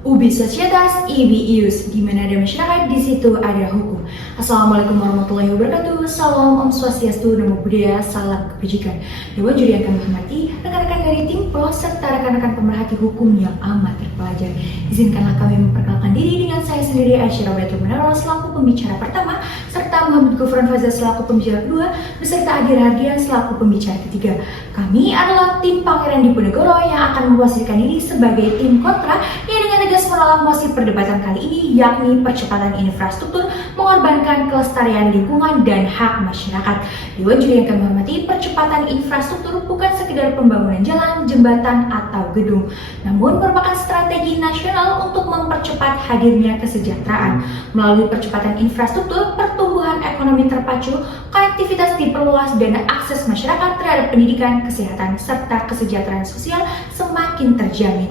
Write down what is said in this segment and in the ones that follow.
Ubi Societas, Ibi Ius, di mana ada masyarakat, di situ ada hukum. Assalamualaikum warahmatullahi wabarakatuh. Salam Om Swastiastu, Namo Buddhaya, salam kebajikan. Dewan juri yang kami hormati, rekan-rekan dari tim Pro serta rekan-rekan pemerhati hukum yang amat terpelajar. Izinkanlah kami memperkenalkan diri dengan saya sendiri, Aisyah Robetul Menaro selaku pembicara pertama, serta Muhammad Gufran Fazal selaku pembicara kedua, beserta Adi Radian selaku pembicara ketiga. Kami adalah tim Pangeran Diponegoro yang akan memposisikan diri sebagai tim kontra yang dengan tegas menolak mosi perdebatan kali ini, yakni percepatan infrastruktur mengorbankan kelestarian lingkungan dan hak masyarakat. Dewan juri yang kami hormati, percepatan infrastruktur bukan sekedar pembangunan jalan, jembatan, atau gedung, namun merupakan strategi nasional untuk mempercepat hadirnya kesejahteraan. Melalui percepatan infrastruktur, pertumbuhan ekonomi terpacu, konektivitas diperluas, dan akses masyarakat terhadap pendidikan, kesehatan, serta kesejahteraan sosial semakin terjamin.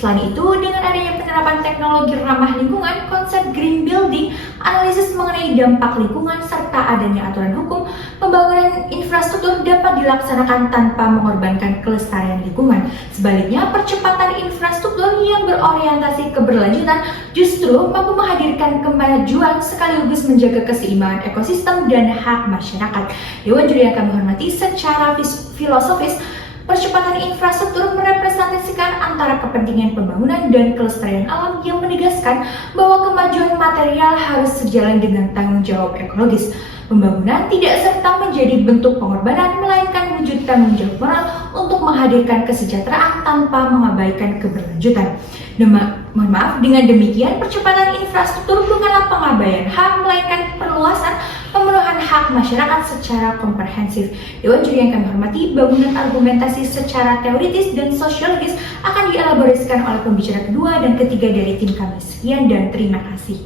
Selain itu, dengan adanya penerapan teknologi ramah lingkungan, konsep green building, analisis mengenai dampak lingkungan, serta adanya aturan hukum, pembangunan infrastruktur dapat dilaksanakan tanpa mengorbankan kelestarian lingkungan. Sebaliknya, percepatan infrastruktur yang berorientasi keberlanjutan justru mampu menghadirkan kemajuan sekaligus menjaga keseimbangan ekosistem dan hak masyarakat. Dewan juri yang kami hormati, secara filosofis, percepatan infrastruktur merepresentasikan antara kepentingan pembangunan dan kelestarian alam yang menegaskan bahwa kemajuan material harus sejalan dengan tanggung jawab ekologis. Pembangunan tidak serta menjadi bentuk pengorbanan, melainkan wujud tanggung jawab moral untuk menghadirkan kesejahteraan tanpa mengabaikan keberlanjutan. Mohon maaf, dengan demikian percepatan infrastruktur bukanlah pengabaian hak, melainkan perluasan pemenuhan hak masyarakat secara komprehensif. Dewan juri yang kami hormati, bangunan argumentasi secara teoritis dan sosiologis akan dielaborasikan oleh pembicara kedua dan ketiga dari tim kami. Sekian dan terima kasih.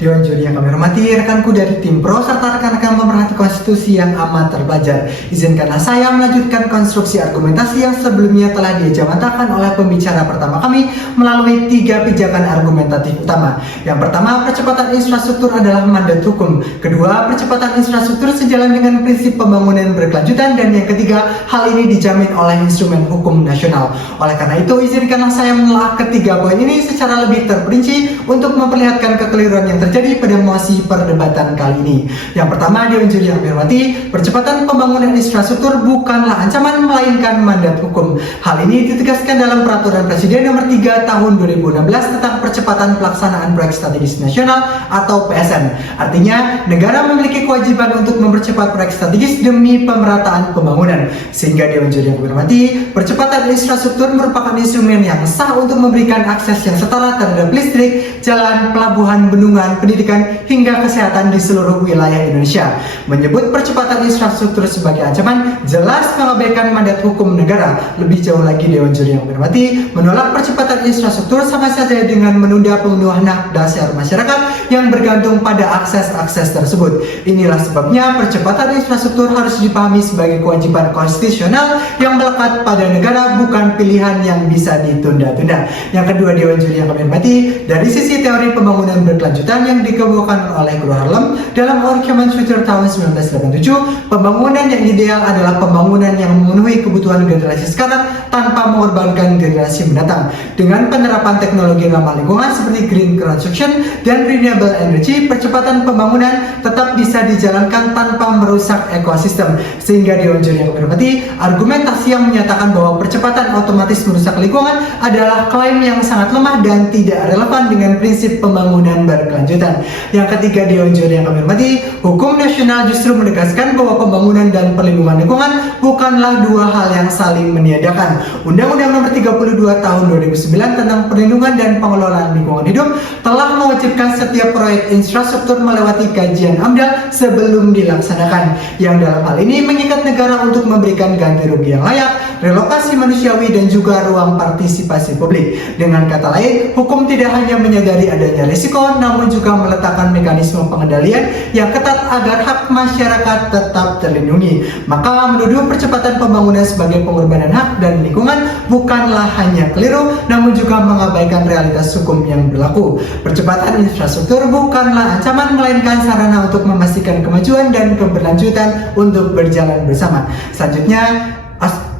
Dewan juri yang kami hormati, rekanku dari tim Pro serta rekan-rekan pemerhati konstitusi yang amat terpelajar. Izinkanlah saya melanjutkan konstruksi argumentasi yang sebelumnya telah dijabarkan oleh pembicara pertama kami melalui 3 pijakan argumentatif utama. Yang pertama, percepatan infrastruktur adalah mandat hukum. Kedua, percepatan infrastruktur sejalan dengan prinsip pembangunan berkelanjutan. Dan yang ketiga, hal ini dijamin oleh instrumen hukum nasional. Oleh karena itu, izinkanlah saya menelaah ketiga poin ini secara lebih terperinci untuk memperlihatkan kekeliruan yang terjadi pada mosi perdebatan kali ini. Yang pertama, Dewan juri yang dihormati, percepatan pembangunan infrastruktur bukanlah ancaman melainkan mandat hukum. Hal ini ditegaskan dalam Peraturan Presiden Nomor 3 Tahun 2016 tentang percepatan pelaksanaan proyek strategis nasional atau PSN. Artinya, negara memiliki kewajiban untuk mempercepat proyek strategis demi pemerataan pembangunan. Sehingga Dewan juri yang dihormati, percepatan infrastruktur merupakan instrumen yang sah untuk memberikan akses yang setara terhadap listrik, jalan, pelabuhan, bendungan, pendidikan, hingga kesehatan di seluruh wilayah Indonesia. Menyebut percepatan infrastruktur sebagai ancaman jelas mengabaikan mandat hukum negara. Lebih jauh lagi, Dewan juri yang hormati, menolak percepatan infrastruktur sama saja dengan menunda pemenuhan hak dasar masyarakat yang bergantung pada akses-akses tersebut. Inilah sebabnya percepatan infrastruktur harus dipahami sebagai kewajiban konstitusional yang melekat pada negara, bukan pilihan yang bisa ditunda-tunda. Yang kedua, Dewan juri yang kami hormati, dari sisi teori pembangunan berkelanjutan yang dikemukakan oleh Guru Harlem dalam Our Common Future tahun 1987, pembangunan yang ideal adalah pembangunan yang memenuhi kebutuhan generasi sekarang tanpa mengorbankan generasi mendatang. Dengan penerapan teknologi ramah lingkungan seperti green construction dan renewable energy, percepatan pembangunan tetap bisa dijalankan tanpa merusak ekosistem. Sehingga Dewan juri yang hormati, argumentasi yang menyatakan bahwa percepatan otomatis merusak lingkungan adalah klaim yang sangat lemah dan tidak relevan dengan prinsip pembangunan berkelanjutan. Yang ketiga, Dewan juri yang kami hormati, hukum nasional justru menegaskan bahwa pembangunan dan perlindungan lingkungan bukanlah dua hal yang saling meniadakan. Undang-Undang Nomor 32 Tahun 2009 tentang perlindungan dan pengelolaan lingkungan hidup telah mewajibkan setiap proyek infrastruktur melewati kajian AMDAL sebelum dilaksanakan, yang dalam hal ini mengikat negara untuk memberikan ganti rugi yang layak, relokasi manusiawi, dan juga ruang partisipasi publik. Dengan kata lain, hukum tidak hanya menyadari adanya risiko, namun juga meletakkan mekanisme pengendalian yang ketat agar hak masyarakat tetap terlindungi. Maka menuduh percepatan pembangunan sebagai pengorbanan hak dan lingkungan bukanlah hanya keliru, namun juga mengabaikan realitas hukum yang berlaku. Percepatan infrastruktur bukanlah ancaman, melainkan sarana untuk memastikan kemajuan dan keberlanjutan untuk berjalan bersama. Selanjutnya,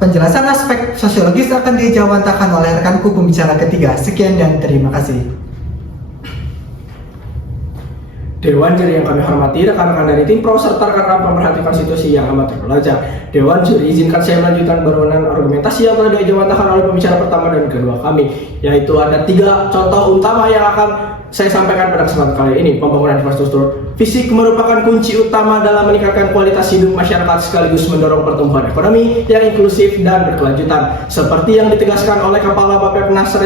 Penjelasan aspek sosiologis akan dijawantahkan oleh rekanku pembicara ketiga. Sekian dan terima kasih. Dewan Juri yang kami hormati, rekan-rekan dari tim pro serta rekan-rekan pemerhati konstitusi yang amat terpelajar. Dewan Juri, izinkan saya melanjutkan berwenang argumentasi yang telah dijawantahkan oleh pembicara pertama dan kedua kami, yaitu ada 3 contoh utama yang akan saya sampaikan pada kesempatan kali ini. Pembangunan infrastruktur fisik merupakan kunci utama dalam meningkatkan kualitas hidup masyarakat sekaligus mendorong pertumbuhan ekonomi yang inklusif dan berkelanjutan. Seperti yang ditegaskan oleh Kepala Bapepnas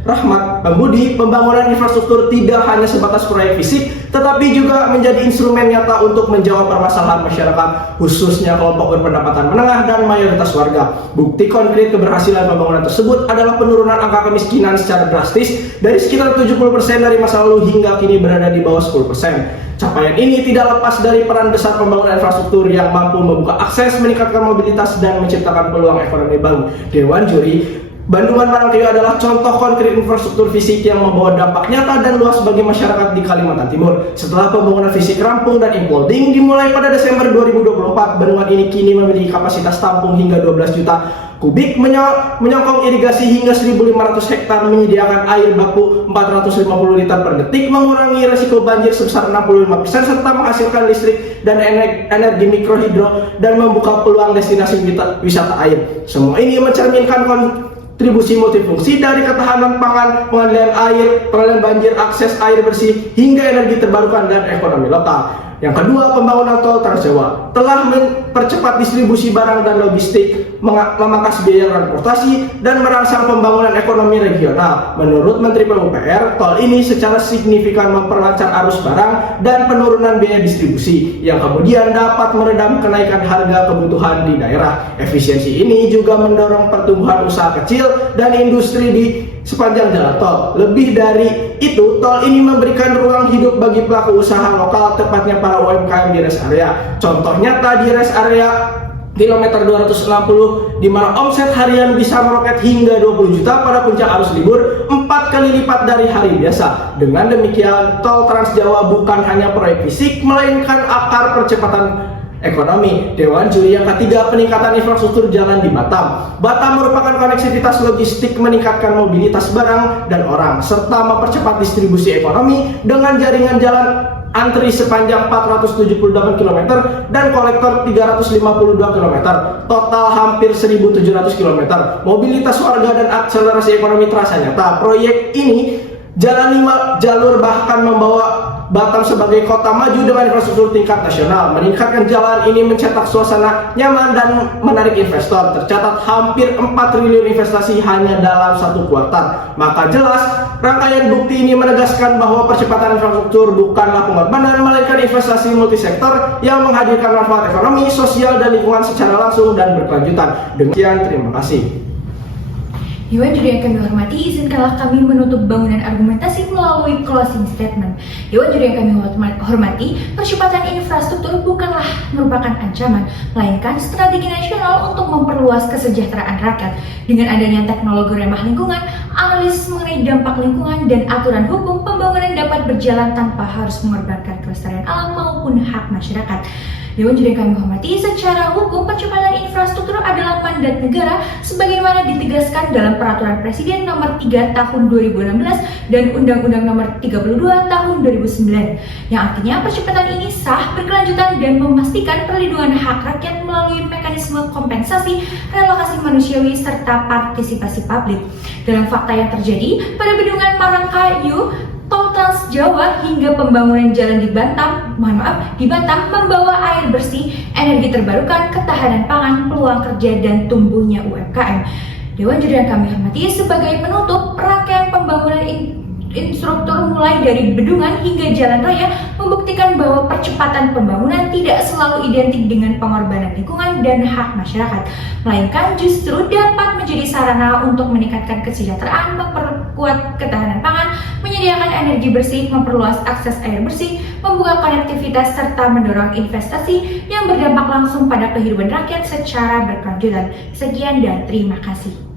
Rahmat Pambudi, pembangunan infrastruktur tidak hanya sebatas proyek fisik, tetapi juga menjadi instrumen nyata untuk menjawab permasalahan masyarakat, khususnya kelompok berpendapatan menengah dan mayoritas warga. Bukti konkret keberhasilan pembangunan tersebut adalah penurunan angka kemiskinan secara drastis dari sekitar 70% dari masa lalu hingga kini berada di bawah 10%. Capaian ini tidak lepas dari peran besar pembangunan infrastruktur yang mampu membuka akses, meningkatkan mobilitas, dan menciptakan peluang ekonomi baru. Dewan Juri, Bendungan Marangkayu adalah contoh konkret infrastruktur fisik yang membawa dampak nyata dan luas bagi masyarakat di Kalimantan Timur. Setelah pembangunan fisik rampung dan imploding dimulai pada Desember 2024, bendungan ini kini memiliki kapasitas tampung hingga 12 juta kubik, menyokong irigasi hingga 1.500 hektar, menyediakan air baku 450 liter per detik, mengurangi resiko banjir sebesar 65%, serta menghasilkan listrik dan energi mikrohidro, dan membuka peluang destinasi wisata air. Semua ini mencerminkan kontribusi multifungsi dari ketahanan pangan, pengendalian air, pengendalian banjir, akses air bersih, hingga energi terbarukan dan ekonomi lokal. Yang kedua, pembangunan tol Trans Jawa telah mempercepat distribusi barang dan logistik, memangkas biaya transportasi, dan merangsang pembangunan ekonomi regional. Menurut Menteri PUPR, tol ini secara signifikan memperlancar arus barang dan penurunan biaya distribusi, yang kemudian dapat meredam kenaikan harga kebutuhan di daerah. Efisiensi ini juga mendorong pertumbuhan usaha kecil dan industri di sepanjang jalan tol. Lebih dari itu, tol ini memberikan ruang hidup bagi pelaku usaha lokal, tepatnya para UMKM di rest area. Contoh nyata di rest area kilometer 260, di mana omset harian bisa meroket hingga 20 juta pada puncak arus libur, 4 kali lipat dari hari biasa. Dengan demikian, tol Trans Jawa bukan hanya proyek fisik, melainkan akar percepatan ekonomi. Dewan Juri yang ketiga, peningkatan infrastruktur jalan di Batam. Batam merupakan koneksivitas logistik, meningkatkan mobilitas barang dan orang, serta mempercepat distribusi ekonomi dengan jaringan jalan antri sepanjang 478 km dan kolektor 352 km, total hampir 1.700 km. Mobilitas warga dan akselerasi ekonomi terasa nyata. Proyek ini jalan 5 jalur bahkan membawa Batam sebagai kota maju dengan infrastruktur tingkat nasional. Meningkatkan jalan ini mencetak suasana nyaman dan menarik investor. Tercatat hampir 4 triliun investasi hanya dalam 1 kuartal. Maka jelas, rangkaian bukti ini menegaskan bahwa percepatan infrastruktur bukanlah pengorbanan, melainkan investasi multisektor yang menghadirkan manfaat ekonomi, sosial, dan lingkungan secara langsung dan berkelanjutan. Demikian, terima kasih. Dewan Juri yang kami hormati, izinkanlah kami menutup bangunan argumentasi melalui closing statement. Dewan Juri yang kami hormati, percepatan infrastruktur bukanlah merupakan ancaman, melainkan strategi nasional untuk memperluas kesejahteraan rakyat. Dengan adanya teknologi ramah lingkungan, analisis mengenai dampak lingkungan, dan aturan hukum, pembangunan dapat berjalan tanpa harus mengorbankan kelestarian alam maupun hak masyarakat. Dewan Juri yang kami hormati, secara hukum percepatan infrastruktur adalah mandat negara sebagaimana ditegaskan dalam Peraturan Presiden Nomor 3 Tahun 2016 dan Undang-Undang Nomor 32 Tahun 2009, yang artinya percepatan ini sah, berkelanjutan, dan memastikan perlindungan hak rakyat melalui mekanisme kompensasi, relokasi manusiawi, serta partisipasi publik. Dalam fakta yang terjadi pada Bendungan Marangkayu, tol Trans Jawa hingga pembangunan jalan di Batam membawa air bersih, energi terbarukan, ketahanan pangan, peluang kerja, dan tumbuhnya UMKM. Dewan Juri yang kami hormati, sebagai penutup, rangkaian pembangunan infrastruktur mulai dari bendungan hingga jalan raya membuktikan bahwa percepatan pembangunan tidak selalu identik dengan pengorbanan lingkungan dan hak masyarakat, melainkan justru dapat menjadi sarana untuk meningkatkan kesejahteraan, memperkuat ketahanan pangan, menyediakan energi bersih, memperluas akses air bersih, membuka konektivitas, serta mendorong investasi yang berdampak langsung pada kehidupan rakyat secara berkelanjutan. Sekian dan terima kasih.